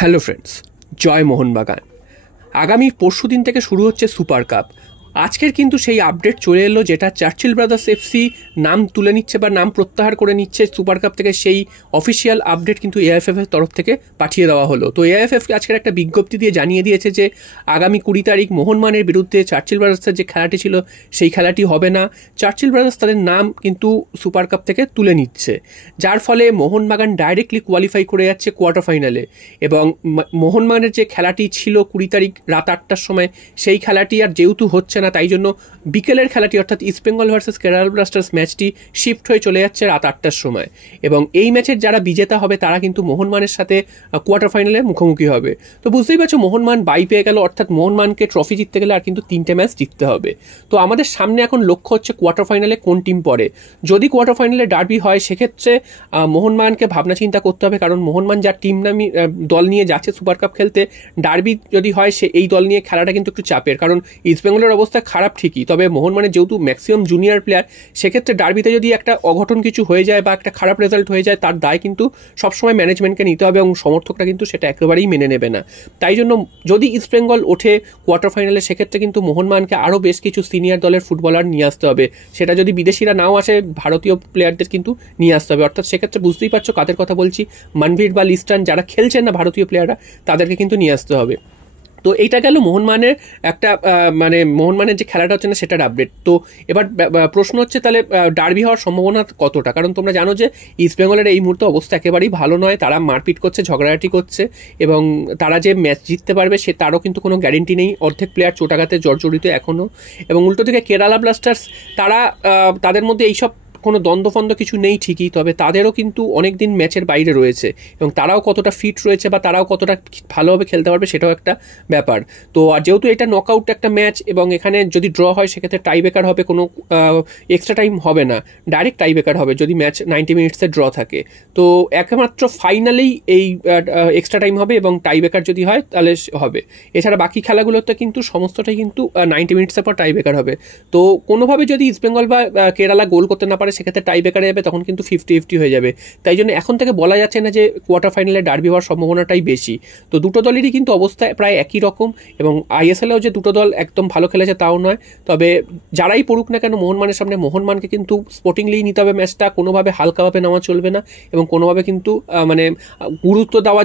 Hello friends, জয় মোহনবাগান। আগামী পরশুদিন থেকে শুরু হচ্ছে সুপার কাপ। আজকের কিন্তু সেই আপডেট চলে এলো, যেটা চার্চিল ব্রাদার্স এফসি নাম তুলে নিচ্ছে বা নাম প্রত্যাহার করে নিচ্ছে সুপার কাপ থেকে। সেই অফিসিয়াল আপডেট কিন্তু এআইএফএফ এর তরফ থেকে পাঠিয়ে দেওয়া হলো। তো এআইএফএফ আজকের একটা বিজ্ঞপ্তি দিয়ে জানিয়ে দিয়েছে যে আগামী 20 তারিখ মোহনবাগানের বিরুদ্ধে চার্চিল ব্রাদার্সের যে খেলাটি ছিল সেই খেলাটি হবে না। চার্চিল ব্রাদার্স তাদের নাম কিন্তু সুপার কাপ থেকে তুলে নিচ্ছে, যার ফলে মোহনবাগান ডাইরেক্টলি কোয়ালিফাই করে যাচ্ছে কোয়ার্টার ফাইনালে। এবং মোহনবাগানের যে খেলাটি ছিল 20 তারিখ রাত 8টার সময়, সেই খেলাটি আর যেহেতু হচ্ছে না, তাই জন্য বিকেলের খেলাটি অর্থাৎ ইস্টবেঙ্গল ভার্সেস কেরালা ব্লাস্টার্স ম্যাচটি শিফট হয়ে চলে যাচ্ছে রাত 8টার সময়। এবং এই ম্যাচের যারা বিজেতা হবে তারা কিন্তু মোহনবাগানের সাথে কোয়ার্টার ফাইনালে মুখোমুখি হবে। তো বুঝতেই পারছো মোহনবাগান বাই পেয়ে গেল, অর্থাৎ মোহনবাগানকে ট্রফি জিততে গেলে আর কিন্তু 3টে ম্যাচ জিততে হবে। তো আমাদের সামনে এখন লক্ষ্য হচ্ছে কোয়ার্টার ফাইনালে কোন টিম পড়ে। যদি কোয়ার্টার ফাইনালে ডার্বি হয় সেক্ষেত্রে মোহনবাগানকে ভাবনা চিন্তা করতে হবে, কারণ মোহনবাগান যার টিম নামি দল নিয়ে যাচ্ছে সুপার কাপ খেলতে, ডার্বি যদি হয় সে এই দল নিয়ে খেলাটা কিন্তু একটু চাপের, কারণ ইস্টবেঙ্গলের অবস্থা খারাপ ঠিকই, তবে মোহনবাগানের যেহেতু ম্যাক্সিমাম জুনিয়র প্লেয়ার, সেক্ষেত্রে ডার্বিতে যদি একটা অঘটন কিছু হয়ে যায় বা একটা খারাপ রেজাল্ট হয়ে যায়, তার দায় কিন্তু সবসময় ম্যানেজমেন্টকে নিতে হবে এবং সমর্থকরা কিন্তু সেটা একেবারেই মেনে নেবে না। তাই জন্য যদি ইস্টবেঙ্গল ওঠে কোয়ার্টার ফাইনালে, সেক্ষেত্রে কিন্তু মোহনবাগানকে আরও বেশ কিছু সিনিয়র দলের ফুটবলার নিয়ে আসতে হবে। সেটা যদি বিদেশিরা নাও আসে, ভারতীয় প্লেয়ারদের কিন্তু নিয়ে আসতে হবে। অর্থাৎ সেক্ষেত্রে বুঝতেই পারছো কাদের কথা বলছি, মানভীর বা লিস্টান, যারা খেলছেন না ভারতীয় প্লেয়াররা, তাদেরকে কিন্তু নিয়ে আসতে হবে। তো এইটা গেল মোহনবাগানের একটা মোহনবাগানের যে খেলাটা হচ্ছে না সেটার আপডেট। তো এবার প্রশ্ন হচ্ছে তাহলে ডার্বি হওয়ার সম্ভাবনা কতটা, কারণ তোমরা জানো যে ইস্টবেঙ্গলের এই মুহূর্তে অবস্থা একেবারেই ভালো নয়। তারা মারপিট করছে, ঝগড়াঝাটি করছে, এবং তারা যে ম্যাচ জিততে পারবে সে তারও কিন্তু কোনো গ্যারেন্টি নেই। অর্ধেক প্লেয়ার চোটাঘাতে জর্জরিত এখনও। এবং উল্টো দিকে কেরালা ব্লাস্টার্স, তারা তাদের মধ্যে এইসব কোনো দ্বন্দ্বফন্দ কিছু নেই ঠিকই, তবে তাদেরও কিন্তু অনেক দিন ম্যাচের বাইরে রয়েছে, এবং তারাও কতটা ফিট রয়েছে বা তারাও কতটা ভালোভাবে খেলতে পারবে সেটাও একটা ব্যাপার। তো আর যেহেতু এটা নকআউট একটা ম্যাচ, এবং এখানে যদি ড্র হয় সেক্ষেত্রে টাই ব্রেকার হবে, কোনো এক্সট্রা টাইম হবে না, ডাইরেক্ট টাই ব্রেকার হবে যদি ম্যাচ 90 মিনিটসে ড্র থাকে। তো একমাত্র ফাইনালেই এই এক্সট্রা টাইম হবে, এবং টাই ব্রেকার যদি হয় তাহলে হবে। এছাড়া বাকি খেলাগুলোতে কিন্তু সমস্তটাই কিন্তু 90 মিনিটসের পর টাই ব্রেকার হবে। তো কোনোভাবে যদি ইস্টবেঙ্গল বা কেরালা গোল করতে না পারে, সেক্ষেত্রে টাই ব্রেকারে যাবে, তখন কিন্তু 50-50 হয়ে যাবে। তাই জন্য এখন থেকে বলা যাচ্ছে না যে কোয়ার্টার ফাইনালে ডার্বি হওয়ার সম্ভাবনাটাই বেশি। তো দুটো দলেরই কিন্তু অবস্থা প্রায় একই রকম, এবং আইএসএলেও যে দুটো দল একদম ভালো খেলেছে তাও নয়। তবে যারাই পড়ুক না কেন মোহনবাগানের সামনে, মোহনবাগানকে কিন্তু স্পোর্টিংলি নিতে হবে ম্যাচটা, কোনোভাবে হালকাভাবে নেওয়া চলবে না, এবং কোনোভাবে কিন্তু গুরুত্ব দেওয়া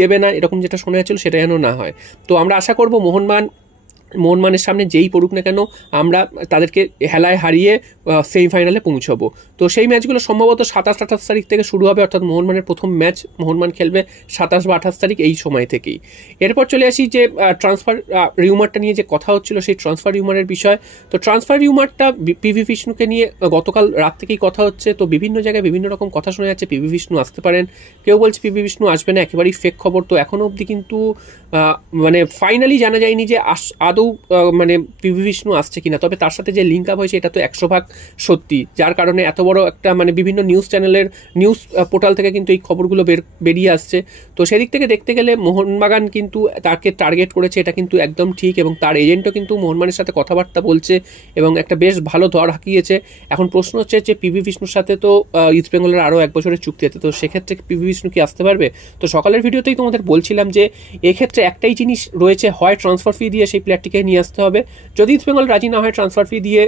দেবে না, এরকম যেটা শোনা যাচ্ছিল সেটা যেন না হয়। তো আমরা আশা করবো মোহনবাগানের সামনে যেই পড়ুক না কেন, আমরা তাদেরকে হেলায় হারিয়ে সেমিফাইনালে পৌঁছাবো। তো সেই ম্যাচগুলো সম্ভবত 27-28 তারিখ থেকে শুরু হবে, অর্থাৎ মোহনবাগানের প্রথম ম্যাচ মোহনবাগান খেলবে 27 বা 28 তারিখ এই সময় থেকেই। এরপর চলে আসি যে ট্রান্সফার রিউমারটা নিয়ে যে কথা হচ্ছিল, সেই ট্রান্সফার রিউমারের বিষয়। তো ট্রান্সফার রিউমারটা পিভি বিষ্ণুকে নিয়ে গতকাল রাত থেকেই কথা হচ্ছে। তো বিভিন্ন জায়গায় বিভিন্ন রকম কথা শোনা যাচ্ছে, পিভি বিষ্ণু আসতে পারেন, কেউ বলছে পিভি বিষ্ণু আসবে না, একেবারেই ফেক খবর। তো এখনও অবধি কিন্তু ফাইনালি জানা যায়নি যে আদৌ পিভি বিষ্ণু আসছে কিনা। তবে তার সাথে যে লিঙ্ক আপ হয়েছে এটা তো 100% সত্যি, যার কারণে এত বড় একটা বিভিন্ন নিউজ চ্যানেলের নিউজ পোর্টাল থেকে কিন্তু এই খবরগুলো বেরিয়ে আসছে। তো সেদিক থেকে দেখতে গেলে মোহনবাগান কিন্তু তাকে টার্গেট করেছে, এটা কিন্তু একদম ঠিক, এবং তার এজেন্টও কিন্তু মোহনবাগানের সাথে কথাবার্তা বলছে এবং একটা বেশ ভালো দর হাঁকিয়েছে। এখন প্রশ্ন হচ্ছে যে পিভি বিষ্ণুর সাথে তো ইস্টবেঙ্গলের আরও 1 বছরের চুক্তি আছে, তো সেক্ষেত্রে পিভি বিষ্ণু কি আসতে পারবে? তো সকালের ভিডিওতেই তোমাদের বলছিলাম যে এক্ষেত্রে একটাই জিনিস রয়েছে, হয় ট্রান্সফার ফি দিয়ে সেই প্লেয়ারটিকে নিয়ে আসতে হবে। যদি ইস্টবেঙ্গল রাজি না হয় ট্রান্সফার ফি দিয়ে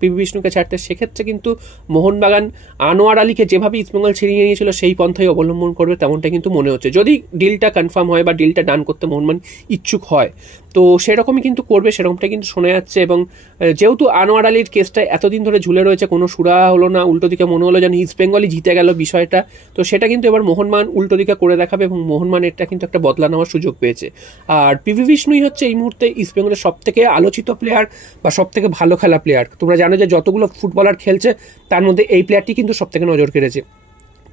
পিভি বিষ্ণুকে ছাড়তে, সেক্ষেত্রে কিন্তু মোহনবাগান আনোয়ার আলীকে যেভাবে ইস্টবেঙ্গল ছিনিয়ে নিয়েছিল সেই পন্থাই অবলম্বন করবে, তেমনটা কিন্তু মনে হচ্ছে। যদি ডিলটা কনফার্ম হয় বা ডিলটা ডান করতে মোহনবাগান ইচ্ছুক হয়, তো সেরকমই কিন্তু করবে, সেরকমটা কিন্তু শোনা যাচ্ছে। এবং যেহেতু আনোয়ার আলীর কেসটা এতদিন ধরে ঝুলে রয়েছে, কোনো সুরাহা হলো না, উল্টো দিকে মনে হলো যেন ইস্টবেঙ্গলই জিতে গেল বিষয়টা, তো সেটা কিন্তু এবার মোহনবাগান উল্টো দিকে করে দেখাবে, এবং মোহনবাগান এটা কিন্তু একটা বদলা নেওয়ার সুযোগ পেয়েছে। আর পিভি বিষ্ণুই হচ্ছে এই মুহূর্তে ইস্টবেঙ্গলের সবথেকে আলোচিত প্লেয়ার বা সবথেকে ভালো খেলা প্লেয়ার। তোমরা জানো যে যতগুলো ফুটবলার খেলছে তার মধ্যে এই প্লেয়ারটি কিন্তু সবথেকে নজর কেড়েছে।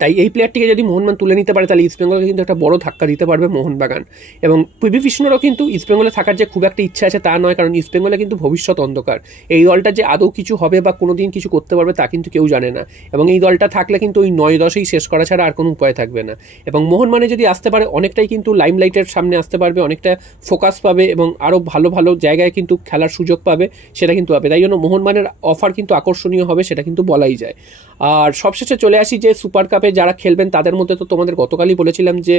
তাই এই প্লেয়ারটিকে যদি মোহনবাগান তুলে নিতে পারে, তাহলে ইস্টবেঙ্গলকে কিন্তু একটা বড় ধাক্কা দিতে পারবে মোহনবাগান। এবং পিভি বিষ্ণুরও কিন্তু ইস্টবেঙ্গলে থাকার যে খুব একটা ইচ্ছা আছে তা নয়, কারণ ইস্টবেঙ্গলে কিন্তু ভবিষ্যৎ অন্ধকার। এই দলটা যে আদৌ কিছু হবে বা কোনোদিন কিছু করতে পারবে তা কিন্তু কেউ জানে না, এবং এই দলটা থাকলে কিন্তু ওই 9-10এই শেষ করা ছাড়া আর কোনো উপায় থাকবে না। এবং মোহনবাগানে যদি আসতে পারে, অনেকটাই কিন্তু লাইমলাইটের সামনে আসতে পারবে, অনেকটা ফোকাস পাবে, এবং আরও ভালো ভালো জায়গায় কিন্তু খেলার সুযোগ পাবে, সেটা কিন্তু পাবে। তাই জন্য মোহনবাগানের অফার কিন্তু আকর্ষণীয় হবে, সেটা কিন্তু বলাই যায়। আর সবশেষে চলে আসি যে সুপার কাপে কাপে যারা খেলবেন তাদের মধ্যে তো তোমাদের গতকালই বলেছিলাম যে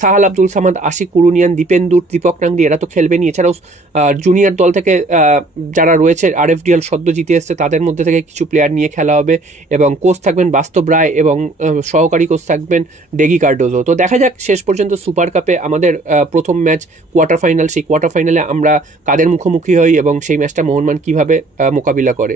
সাহাল আব্দুল সামাদ, আশিক কুরুনিয়ান, দীপেন্দুর, দীপক নাংদি এরা তো খেলবেনই। এছাড়াও জুনিয়র দল থেকে যারা রয়েছে RFDL সদ্য জিতে এসছে তাদের মধ্যে থেকে কিছু প্লেয়ার নিয়ে খেলা হবে, এবং কোচ থাকবেন বাস্তব রায় এবং সহকারী কোচ থাকবেন ডেগি কার্ডোজো। তো দেখা যাক শেষ পর্যন্ত সুপার কাপে আমাদের প্রথম ম্যাচ কোয়ার্টার ফাইনাল, সেই কোয়ার্টার ফাইনালে আমরা কাদের মুখোমুখি হই এবং সেই ম্যাচটা মোহনবাগান কিভাবে মোকাবিলা করে।